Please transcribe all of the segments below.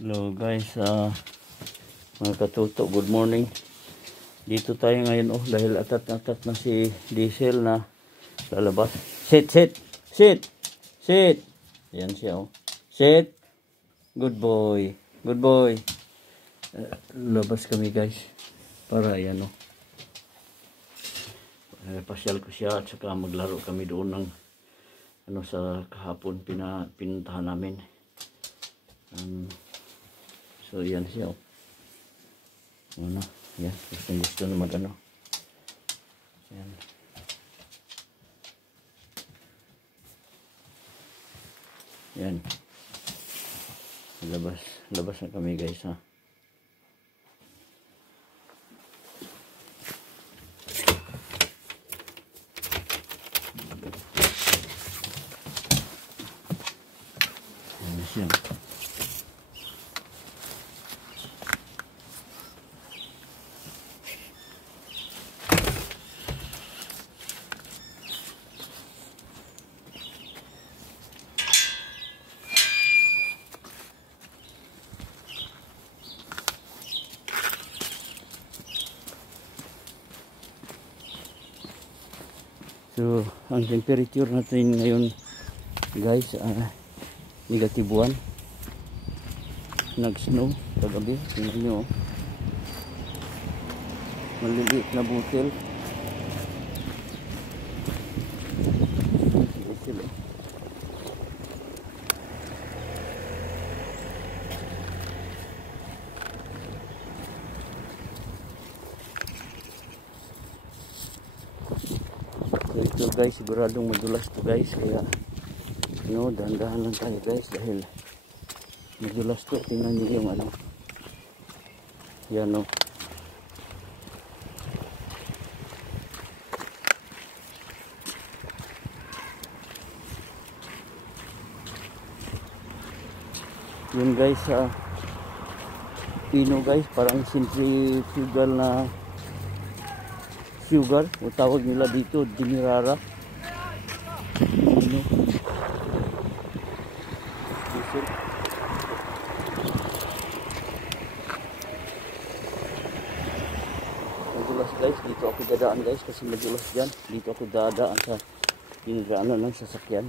Hello guys, mga katuto, good morning. Dito tayo ngayon dahil atat-atat na si Diesel na lalabas. Sit. Yan siya Sit. Good boy. Labas kami guys para yan pasyal ko siya at saka maglaro kami doon ng sa kahapon pinuntahan namin. So yan siya yan, gusto na yan. Yan, labas na kami guys ha. Yan siya. So, ang temperature natin ngayon guys, -1. Nag-snow kagabi. Tingnan nyo, maliliit na butil. Ito guys, siguradong madulas to guys, kaya dahan-dahan lang tayo guys dahil madulas to. Tingnan nyo yung yan yun guys, pino guys, parang centrifugal na sugar, o tawag nila dito Demerara. Madulas guys, dito ako dadaan guys kasi madulas dyan. Dito ako dadaan sa dinadaanan ng sasakyan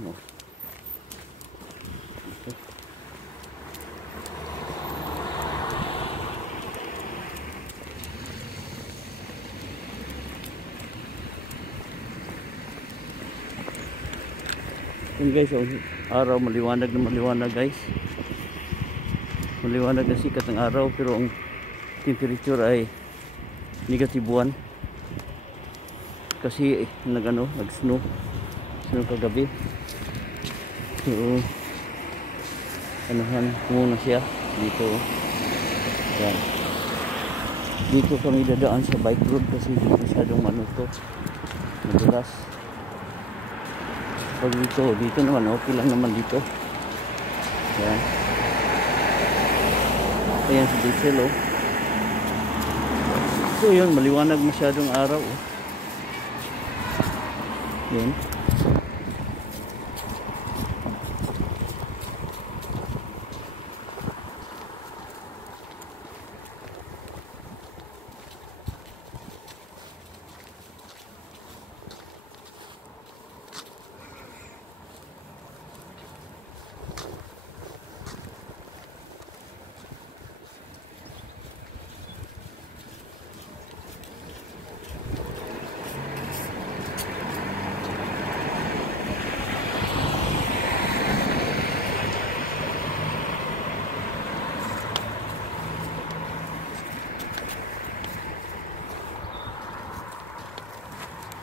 Yun guys, araw maliwanag guys. Maliwanag na sikat ng araw, pero ang temperature ay -1 kasi nag-snow kagabi. So muna siya dito. Yan. Dito kami dadaan sa bike road kasi masyadong madulas. Pag dito naman okay lang naman dito. Yan. Ayan si Diesel So yun, maliwanag masyadong araw Yan.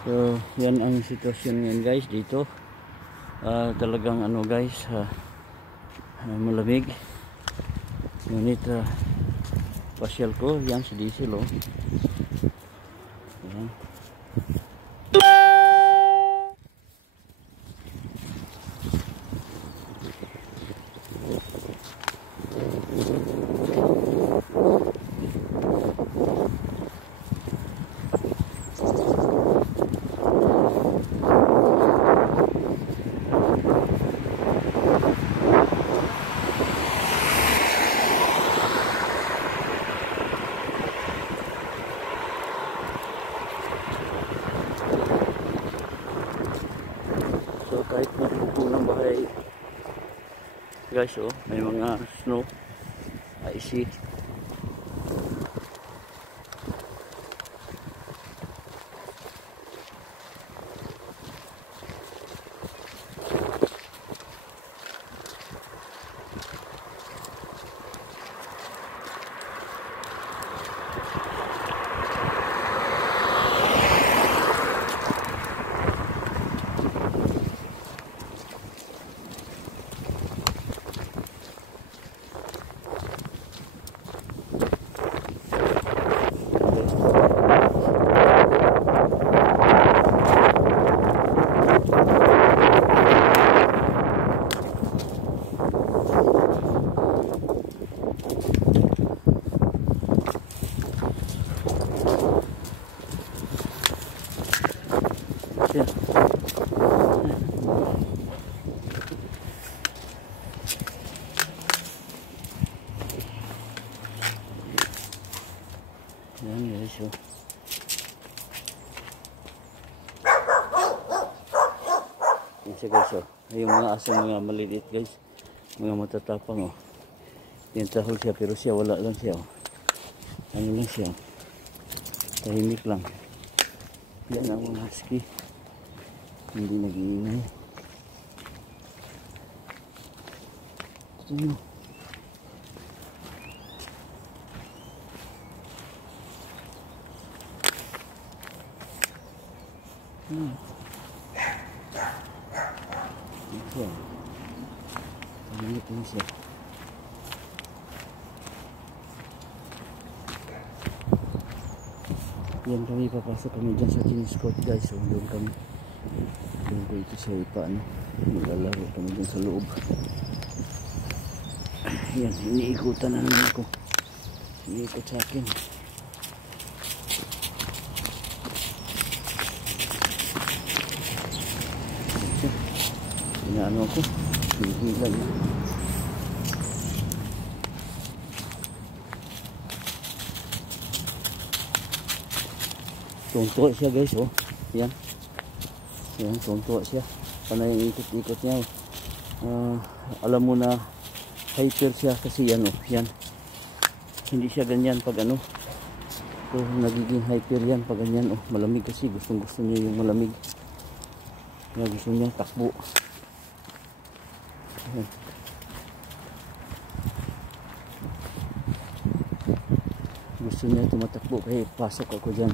So yan ang sitwasyon ngayon guys dito. Talagang guys, malamig. Ngunit pasyal ko yan si Diesel Yan. guys, oh. May mga snow. Icy. Yan guys, oh. Yan siya guys, oh. Yung mga asang mga maliliit guys, mga matatapang, oh. Yan tahol siya, pero siya wala lang siya, oh. Ano lang siya, tahimik lang. Yan ang mga husky, hindi nag-iingay. Ito yun. Ito. Tahimik lang siya. Yan kami, papasok kami dyan sa tennis court guys. So doon kami, doon ko ito sa ipa, ano, maglalaro kami dyan sa loob. Yan, iniikutan na naman ko, iniikot sa akin. Inaano ako, hinihilan na. Tuntua siya guys, oh. Yan. Yan, tuntua siya. Panay yung ikot-ikot niya. Alam mo na hyper siya kasi yan, oh. Yan. Hindi siya ganyan pag ano. So, nagiging hyper yan pag ganyan, oh. Malamig kasi. Gustong-gusto niya yung malamig. Kaya gusto niya takbo. Yan. Gusto niya tumatakbo kaya pasok ako dyan.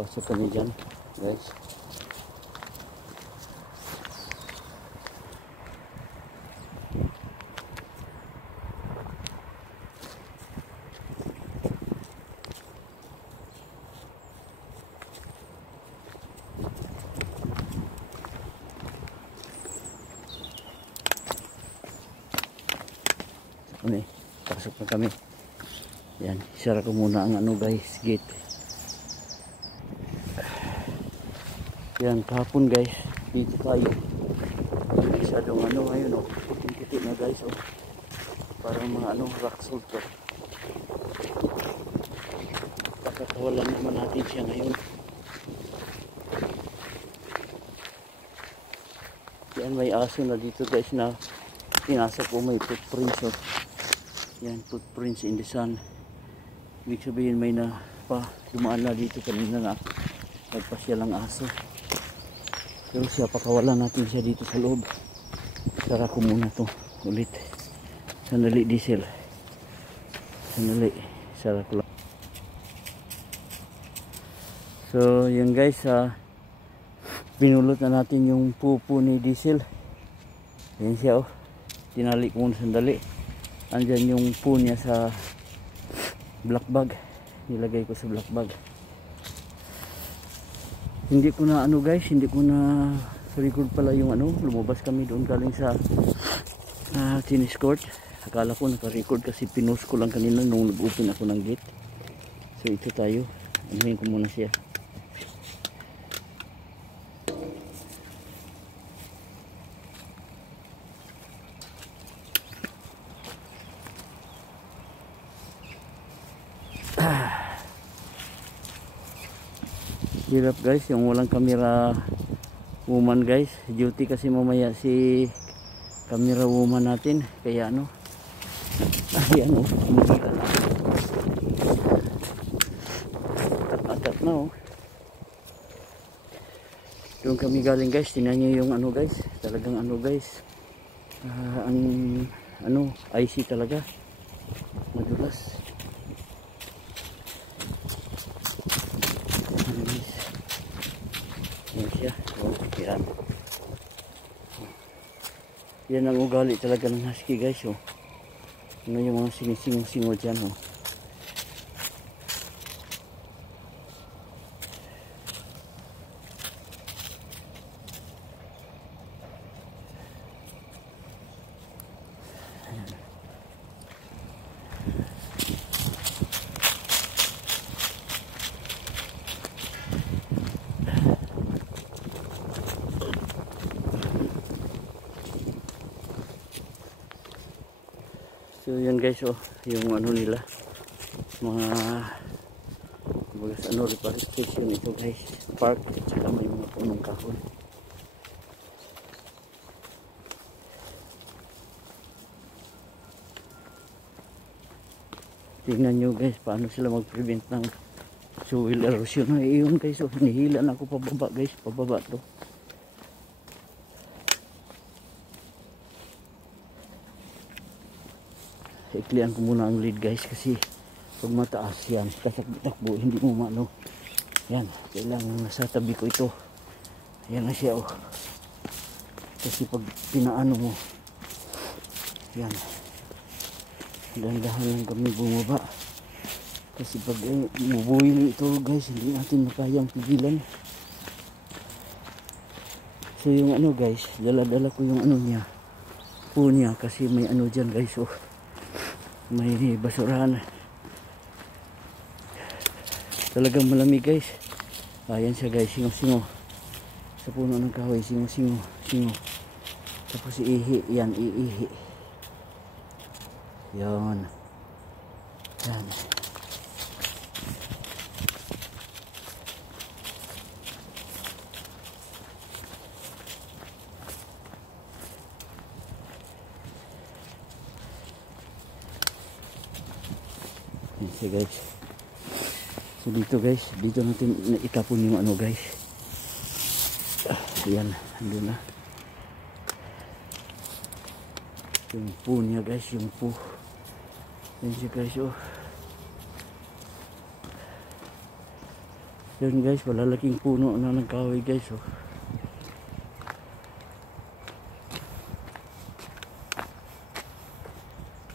Pasok kami dyan guys. Ano, pasok na kami. Yan, isara ko muna ang ano guys, gate. Yan, kahapon guys, dito tayo. Masyadong ano ngayon, oh, puting-puti na guys, oh. Parang mga ano, rock salt, oh. Pakakawalan naman natin siya ngayon. Yan, may aso na dito guys na pinasa ko, may footprints, oh. Yan, footprints in the sun. Ibig sabihin may na pa dumaan na dito kanina na nagpasya lang aso. Pero siya, pakawalan natin siya dito sa loob. Sara ko muna to ulit. Sandali diesel. Sandali. Sara ko lang. So yun guys, binulot na natin yung pupo ni diesel. Yan siya, oh. Tinali ko muna sandali. Andyan yung poo niya sa black bag. Nilagay ko sa black bag. Hindi ko na ano guys, hindi ko na sa record pala yung ano, lumabas kami doon galing sa tennis court. Akala ko naka-record kasi pinost ko lang kanina nung nag-open ako ng gate. So ito tayo, anuhin ko muna siya. Hirap guys, yung walang camera woman guys. Duty kasi mamaya si camera woman natin. Kaya ano, ayan o, kumikita na. Atat na o. Doon kami galing guys, tingnan nyo yung ano guys. Talagang ano guys, ang ano, icy talaga. Madulas. Yan siya. Oh, yan. Yan ang ugali talaga ng husky guys. Oh. Ano yung mga singo-singo dyan. Oh. So yan guys, oh, yung ano nila, mga ano, repair station ito guys, park, at saka may mga punong kahoy. Tingnan nyo guys, paano sila mag-prevent ng soil erosion. Ay, yun guys, oh, nihila na ako pababa guys, pababa to. Iklian ko muna ang lead guys kasi pag mataas yan, katakbo, hindi mo maano. Yan, kailangan nasa tabi ko ito. Yan na siya oh. Kasi pag pinaano mo, yan, dahan-dahan lang kami bumaba. Kasi pag bubuil ito guys, hindi natin makayang pigilan. So yung ano guys, dala-dala ko yung ano niya, po niya, kasi may ano dyan guys oh. May basurahan. Talagang malamig guys. Ayan siya guys, singo-singo. Sa puno ng kahoy, singo-singo. Tapos iihi, yan, iihi. Yan. Yan. Yan siya guys. So dito guys, dito natin itapon yung ano guys. Yan, andun na. Yung po niya guys, yung po. Yan siya guys oh. Yan guys, malalaking puno na ng kahoy guys oh.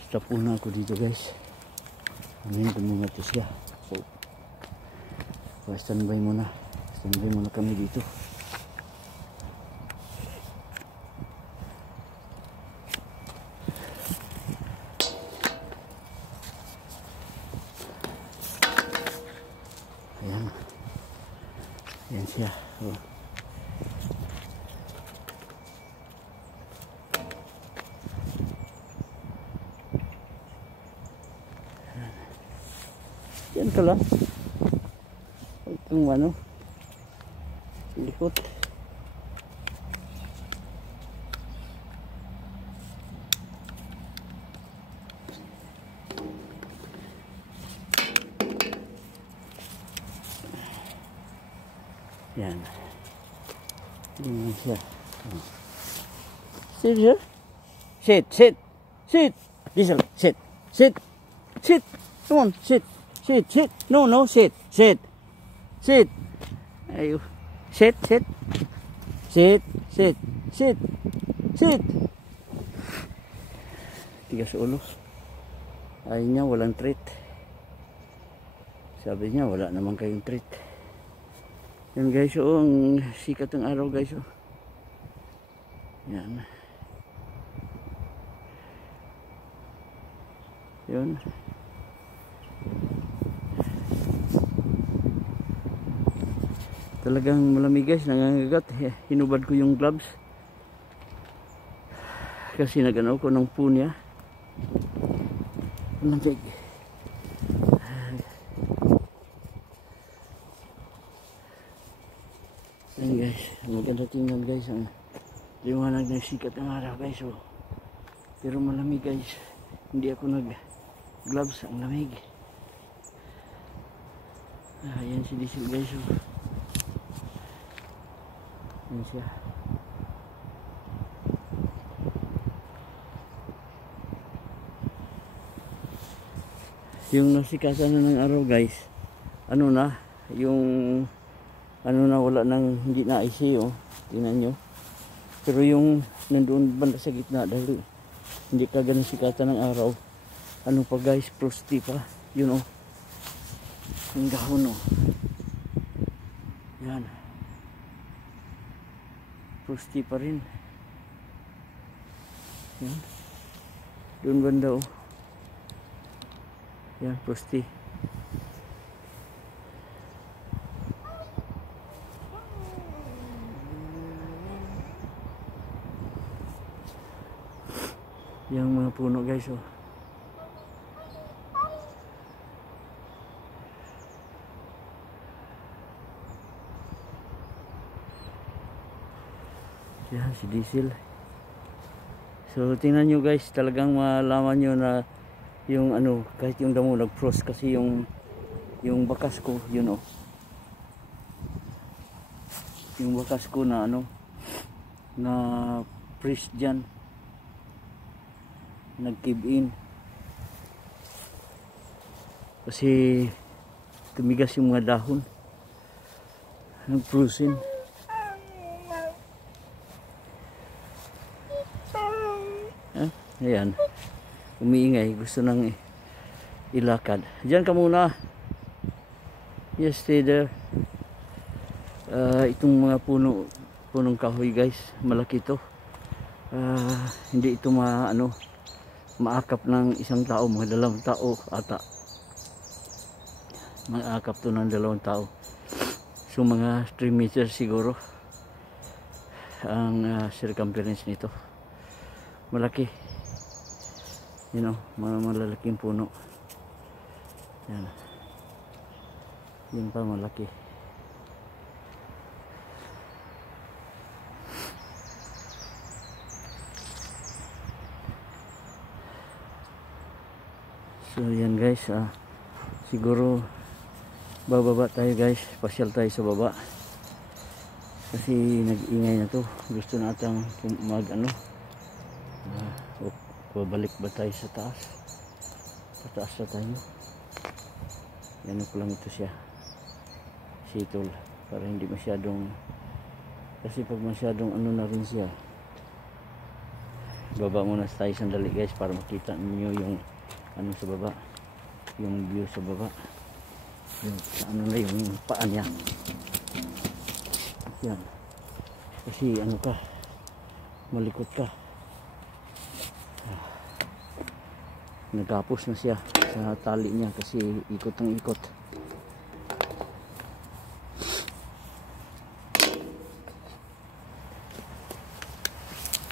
Tapon na ako dito guys. Ngayon ko muna ito siya. So standby muna kami dito. Ayan. Ayan siya oh. Yan pala. Itong ano, likot. Yan. Yan siya. Sit here. Sit. Diesel, sit. Come on, sit. No, sit. Ayo. Sit. Tigas ulo. Ayaw niya, walang treat. Sabi niya, wala naman kayong treat. Yan guys, oh, ang sikat ng araw guys, oh. Yan. Yun. Talagang malamig guys, nangangagat. Hinubad ko yung gloves kasi nagano ko ng punya. Malamig. Ayan guys, maganda tingnan guys ang liwanag ng sikat ng araw guys. Oh. Pero malamig guys, hindi ako nag gloves, ang lamig. Ayan si Diesel guys. Oh. Ayan siya. Yung nasikatan na ng araw guys, ano na, yung ano na, wala nang, hindi na IC oh, tingnan nyo. Pero yung nandoon banda sa gitna, dahil hindi ka ganun sikatan ng araw, ano pa guys, frosty pa, yun oh, yung dahon oh, yan, frosty pa rin, yan, doon banda oh, yan, frosty. Yang mga puno guys oh. Yan si Diesel. So tingnan nyo guys, talagang malaman nyo na yung ano, kahit yung damo nag-frost kasi yung bakas ko, yun oh. Yung bakas ko na ano, na freeze dyan, nag-give in kasi tumigas yung mga dahon, nag-frozen. Ayan, umiingay, gusto nang ilakad. Diyan ka muna. Yes, stay there. Itong mga punong kahoy guys, malaki to. Hindi ito maakap ng isang tao, mga 2 tao ata. Maakap to ng 2 tao. So mga 3 meters siguro ang circumference nito. Malaki. You know, mga malalaking puno. Yan. Yun pa malaki. So yan guys, siguro bababa tayo guys, pasyal tayo sa baba kasi nag-ingay na to. Gusto natang mag babalik ba tayo sa taas? Pataas na tayo. Yan ko lang ito siya, sitol, para hindi masyadong, kasi pag masyadong ano na rin siya, baba muna tayo sandali guys para makita niyo yung ano sa baba, yung view sa baba, yung ano na yung paa niya. Yan, kasi ano ka, malikot ka, nagkapos na siya sa tali niya kasi ikot ng ikot.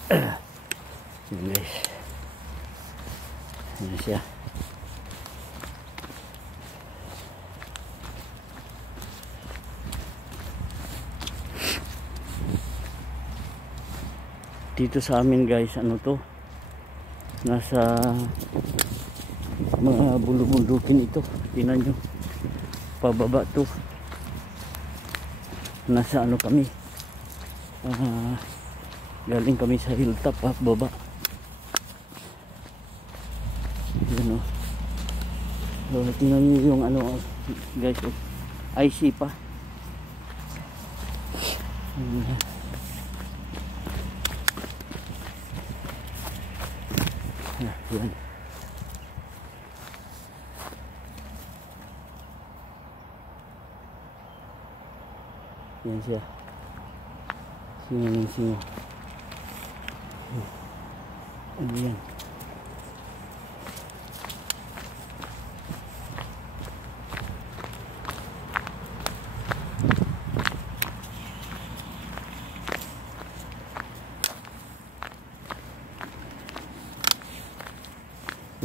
Yan guys, yan siya. Dito sa amin guys, ano to, nasa mga bulubundukin ito. Tingnan nyo, pababa to, nasa ano kami, galing kami sa hilltop, baba. Yan o. So, tingnan nyo yung ano guys, IC pa. Yan. Yan siya. Singa. Ano yan?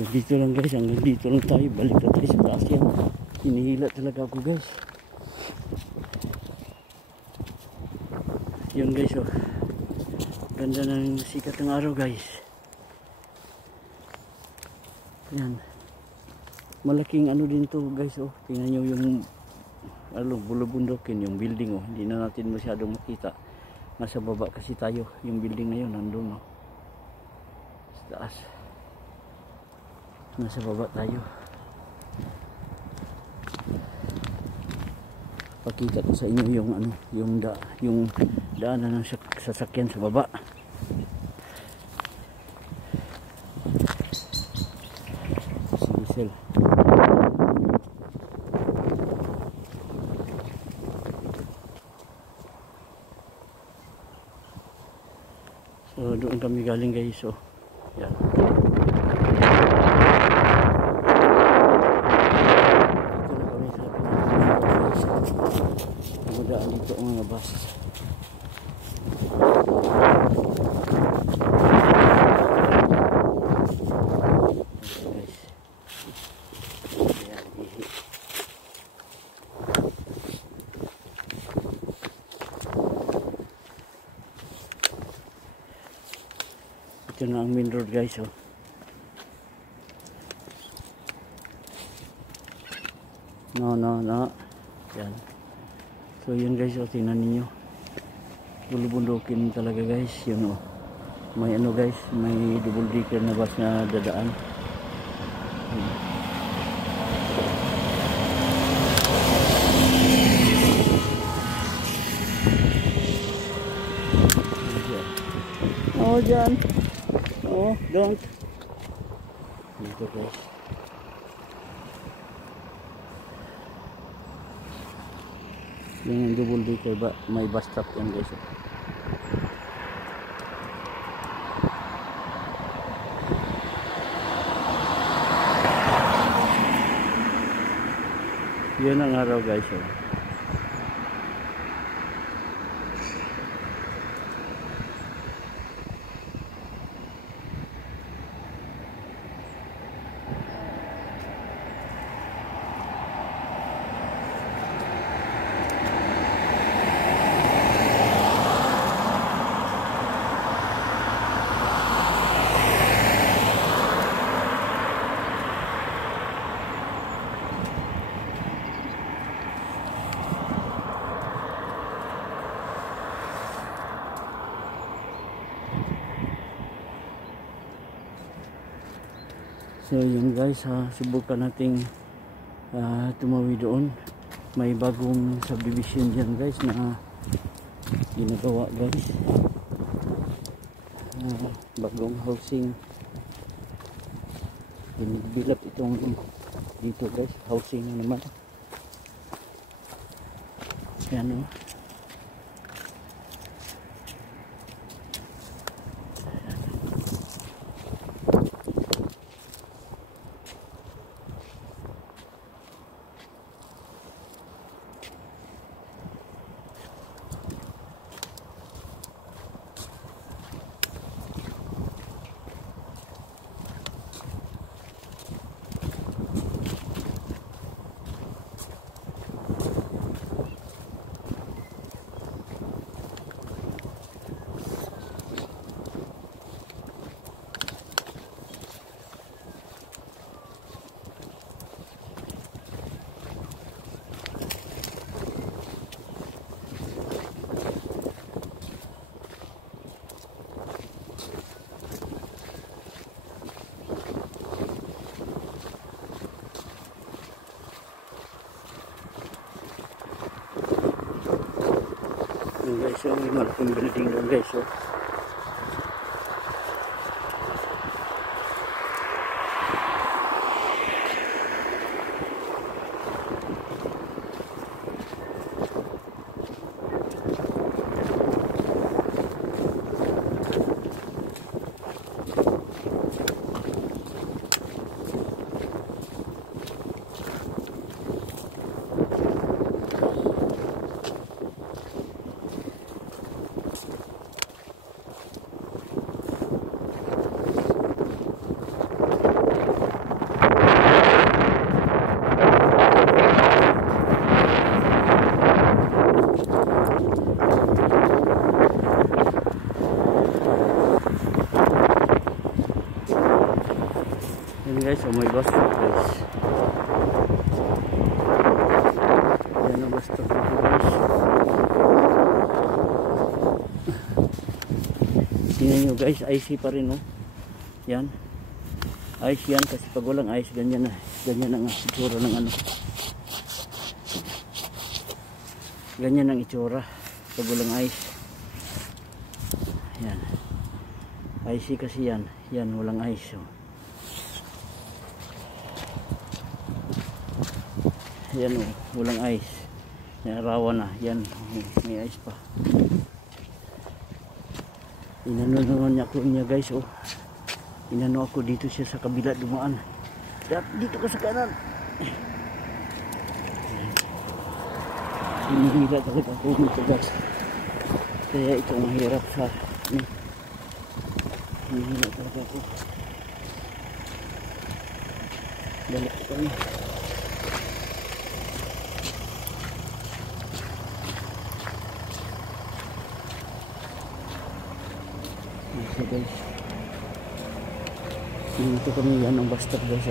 Dito lang guys, hanggang dito lang tayo. Balik na tayo sa taas yan. Hinihila talaga ako guys. Yun guys, oh. Ganda ng sikat ng araw guys. Yan. Malaking ano din to guys, oh. Tingnan nyo yung bulubundukin, yung building, oh. Hindi na natin masyadong makita. Nasa baba kasi tayo. Yung building na yun, nandun, oh. Sa taas. Nasa baba tayo. Pakita ko sa inyo yung ano, yung daanan ng sasakyan sa baba. Diesel. So doon kami galing guys, so yan. Daan dito ang mga bus. Guys. Ayan, ito na ang main road guys, oh. No. Yan. So yun guys, oh, tingnan ninyo. Bulubundukin talaga guys, yun, oh. May ano guys, may double decker na bus na dadaan. Oh, dyan. Oh, don't. Dito guys. Yung double decker ba, may bus stop yan guys. Yan ang araw guys. So yun guys, subukan nating tumawid doon. May bagong subdivision dyan guys na ginagawa guys. Bagong housing. Binibilap itong dito guys, housing na naman. Yan, oh. Guys, so may malaking building doon guys, so So may bus stop guys. Yan ang bus stop dito guys. Tingnan nyo guys, icy pa rin oh. Yan. Ice yan kasi pag walang ice ganyan na. Ganyan ang itsura ng ano. Ganyan ang itsura pag walang ice. Yan. Icy kasi yan. Yan walang ice oh. Yan oh, walang ice. Naarawan na. Yan, may ice pa. Inano naman ako niya guys oh. Inano ako dito siya sa kabila dumaan. Dito ka sa kanan. Hinihila talaga ako nito guys. Kaya ito mahirap sa hinihila talaga ako. Balik kami. So guys, dito kami yan ang bus stop guys.